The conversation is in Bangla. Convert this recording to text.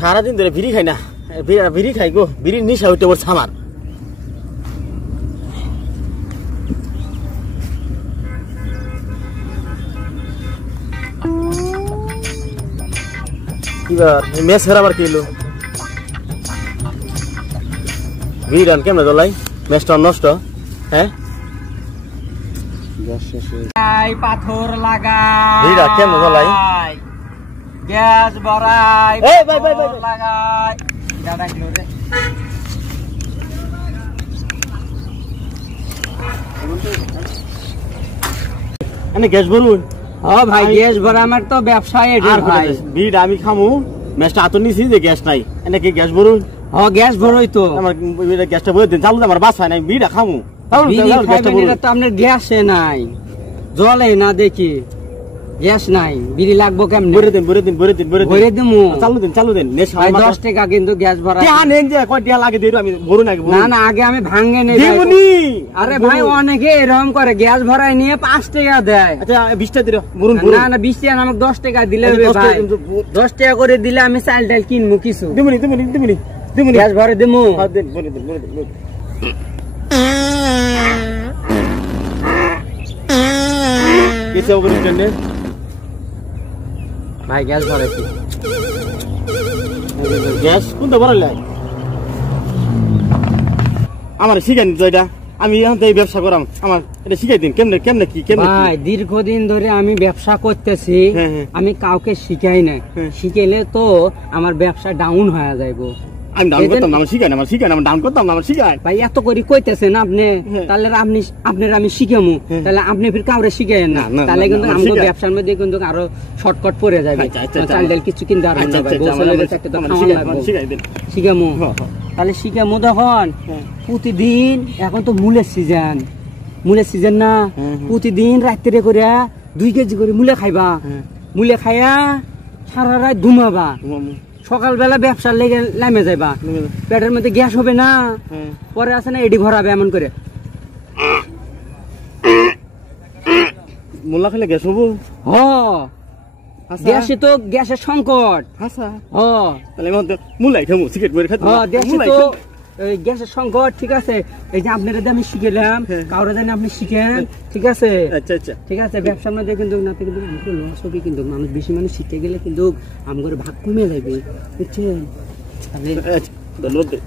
সারাদিন ধরে বিড়ি খাই না, বিড়ি খাই গো, বিড়ির নিশা হইতে বলছে আমার। মেস হেরাবার কি এলো বিড়ান কেমন জ্বলাই মেসটা নষ্ট। হ্যাঁ পাথর লাগাই বিড়া কেমন জ্বলাই গ্যাস ভরাই লাগাই গ্যাস ভরুন। ও ভাই গ্যাস ভরা আমার তো ব্যবসায় ভাই বিড় আমি খামু মেসটা আতর নিছি যে গ্যাস নাই নাকি গ্যাস ভরুন। ও গ্যাস ভরই তো আমার গ্যাসটা ভরে দিন চালু আমার বাস হয় নাই বিড়া খামু তো আপনার গ্যাসে নাই জলে না দেখি গ্যাস নাই বিড়ি লাগবো কেমন ভরে দিন ভরে দিন ভরে দিন ভরে দিমু চালু দিন 10 টাকা কিন্তু গ্যাস ভরা নেন যে কয় টাকা লাগে দিই আমি ভরুন আগে না না আগে আমি ভাঙে নেই আরে ভাই অনেকে এরকম করে গ্যাস ভরাই নিয়ে 5 টাকা দেয়। আচ্ছা 20 টাকা দিও ভরুন না না 20 টাকা আমাকে 10 টাকা দিলে হবে ভাই 10 টাকা করে দিলে আমি চাল ডাল কিনবো কিছু দিমুনি গ্যাস ভরে দিমু দিন ভরে দিন কিছু হবে না ভাই গ্যাস ভরাইছি গ্যাস কোনটা ভরাইলাই আমার শিখাই তো এটা আমি এখন এই ব্যবসা করাম আমার এটা শিখাই দিন কেমনে কেমনে কি কেমনে ভাই দীর্ঘদিন ধরে আমি ব্যবসা করতেছি আমি কাউকে শিখাই না শিখাইলে তো আমার ব্যবসা ডাউন হয়ে যাইবো। আমি ডাউন করতাম না আমার শিখাই না আমার ডাউন করতাম না আমার শিখাই ভাই এত করে কইতেছেন আপনি তাহলে আপনার আমি শিখামু তাহলে আপনি ফির কাউরে শিখাইেন না তাহলে কিন্তু আমাদের ব্যবসার মধ্যে কিন্তু আরো শর্টকাট পড়ে যাবে চাল ডাল কিছু কিনতে পারবেন না ভাই গোসলের একটা তো খাওয়া লাগবে শিখামু তাহলে শিখামু তখন প্রতিদিন এখন তো মূলের সিজন না প্রতিদিন রাত্রে করে 2 কেজি করে মূলে খাইবা মূলে খাইয়া সারা রাত ঘুমাবা সকালবেলা ব্যবসার লেগে লামে যাইবা পেটের মধ্যে গ্যাস হবে না পরে আছে না এডি ভরাবে এমন করে মোল্লা খেলে গ্যাস হবো হ দেশে তো গ্যাসের সংকট তাহলে মূলাই খামু সিগারেট বইরে খাতে দেশে তো গ্যাসের সংকট ঠিক আছে এই যে আপনারা আমি শিখেলাম কাউরে জানি আপনি শিখেন ঠিক আছে আচ্ছা আচ্ছা ঠিক আছে ব্যবসার মধ্যে কিন্তু না কিন্তু আমাকে লস হবে কিন্তু মানুষ বেশি মানুষ শিখতে গেলে কিন্তু আমার ভাগ কমে যাবে বুঝছেন তাহলে